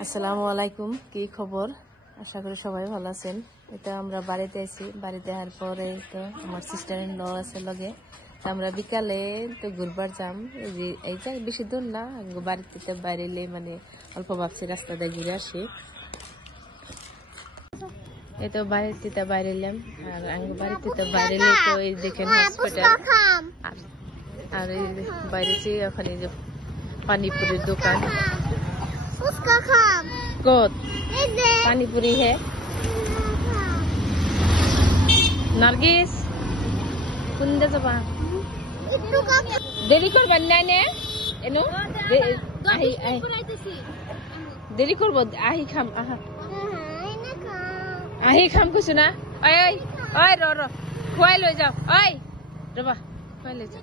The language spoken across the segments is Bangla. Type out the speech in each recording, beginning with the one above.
আসসালামু আলাইকুম, কি খবর? আশা করি সবাই ভালো আছেন। এটা আমরা বাড়িতে আছি, বাড়িতে আসার পরে তো আমার সিস্টার ইন ল আছে লগে, তো আমরা বিকালে তো ঘুরবার যাম। এইটা বেশি দূর না, বাড়িতে বাইরেলে মানে অল্প ভাবছি রাস্তা দিয়ে ঘুরে আসি। এই তো বাড়িতে বাইরে এলাম, আর বাড়িতে বাইরে তো এই দেখেন হসপিটাল, আর এই বাইরে ওখানে যে পানিপুরির দোকান। কত পানিপুরি হে নার্গিস, কোন দে যাবা? দেরি করবেন নাই নে এনো, দেরি করবো, আহি খাম। আহি খাম কিছু না, ওই ওই ওই র খুয়াই লই যাও, ওই রবা খুয়াই লই যাও।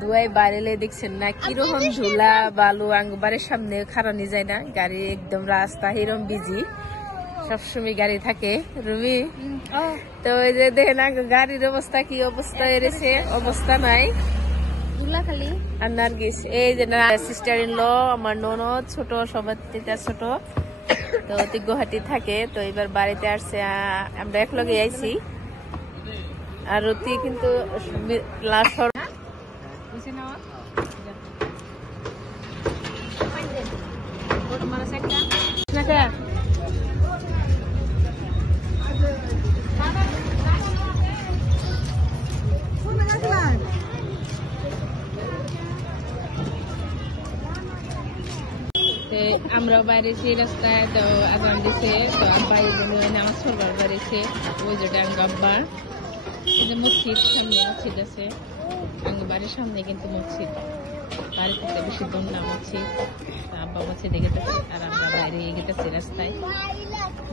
দুয়াই বাড়িলে দেখছেন না কিরকম ঝুলা বালু, বাড়ির সামনে খারানি যায় না গাড়ি, একদম রাস্তা এরকম বিজি, সবসময় গাড়ি থাকে। রুমি তো ওই যে দেখেন গাড়ির অবস্থা কি অবস্থা এসেছে, অবস্থা নাই খালি। আর নার্গিস এই যে সিস্টার ইন ল, আমার ননদ ছোট, সবার থেকে ছোট, তো গুয়াহাটি থাকে, তো এবার বাড়িতে আসছে, আমরা একলগে আইছি। আর রতি কিন্তু আমরা বাইরেছি রাস্তায়, তো আজান দিছে, তো আব্বা নামাজ পড়বার বাড়িছে। ওই যে আব্বা এই যে মসজিদ, সামনে মসজিদ আছে, বাড়ির সামনে কিন্তু মসজিদ, বাড়ি থেকে বেশি দূর না মসজিদ। আব্বা মসজিদে গেতেছে আর আমরা বাইরে গেতেছি রাস্তায়।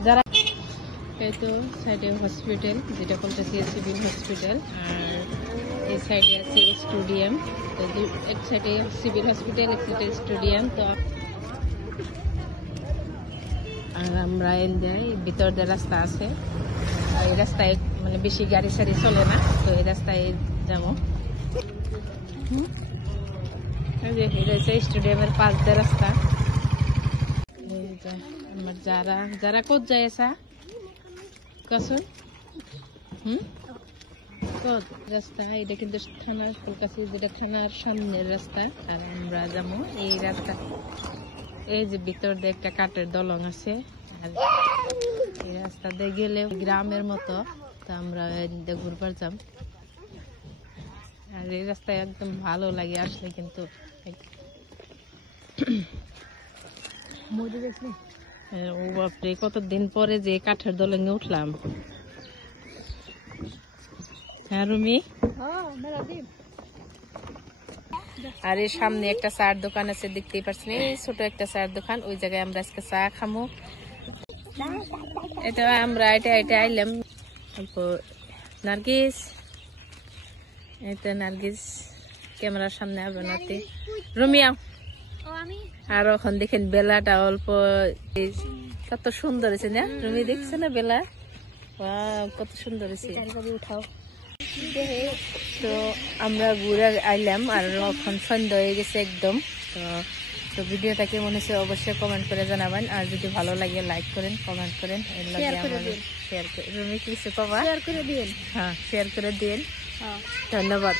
যারা এই তো সাইডে হসপিটাল, যেটা বলতেছি সিভিল হসপিটাল, আর এই সাইডে আছে স্টেডিয়াম। তো এক সাইডে সিভিল হসপিটাল, এক সাইডে স্টেডিয়াম। তো আর আমরা ভিতর দিয়ে রাস্তা আছে, এই রাস্তায় মানে বেশি গাড়ি সারি চলে না, তো এই রাস্তায় যাবো। স্টেডিয়ামের পাশ দিয়ে রাস্তা। আমার যারা কত যায় আসা কাসুন কত রাস্তা, এটা কিন্তু থানার কলকাতা, যেটা থানার সামনের রাস্তা। আর আমরা যাবো এই রাস্তা, এই যে ভিতর দিয়ে একটা কাঠের দলং আছে, আর এই রাস্তা দিয়ে গেলে গ্রামের মতো, তো আমরা ঘুরবার যাম। আর এই রাস্তায় একদম ভালো লাগে আসলে, কিন্তু ও বাপরে কতদিন পরে যে কাঠের দলঙে উঠলাম। হ্যাঁ রুমি, আর এর সামনে একটা চার দোকান আছে, দেখতেই পাচ্ছেন, এই ছোট একটা চার দোকান, ওই জায়গায় আমরা আজকে চা খামো। এটা আমরা এটা আইলাম অল্প। নার্গিস, এটা নার্গিস ক্যামেরার সামনে আসবে নাতে। রুমিয়া, আর এখন দেখেন বেলাটা অল্প কত সুন্দর হয়েছে না রুমি, দেখছে না বেলা, কত সুন্দর হয়েছে। উঠাও। তো আমরা ঘুরে আইলাম, আর এখন সন্ধ্যা হয়ে গেছে একদম। তো ভিডিওটা কেমন হয়েছে অবশ্যই কমেন্ট করে জানাবেন, আর যদি ভালো লাগে লাইক করেন, কমেন্ট করেন, শেয়ার করে রুমি কিছু পাবা, শেয়ার করে দিন। হ্যাঁ, শেয়ার করে দিন। ধন্যবাদ।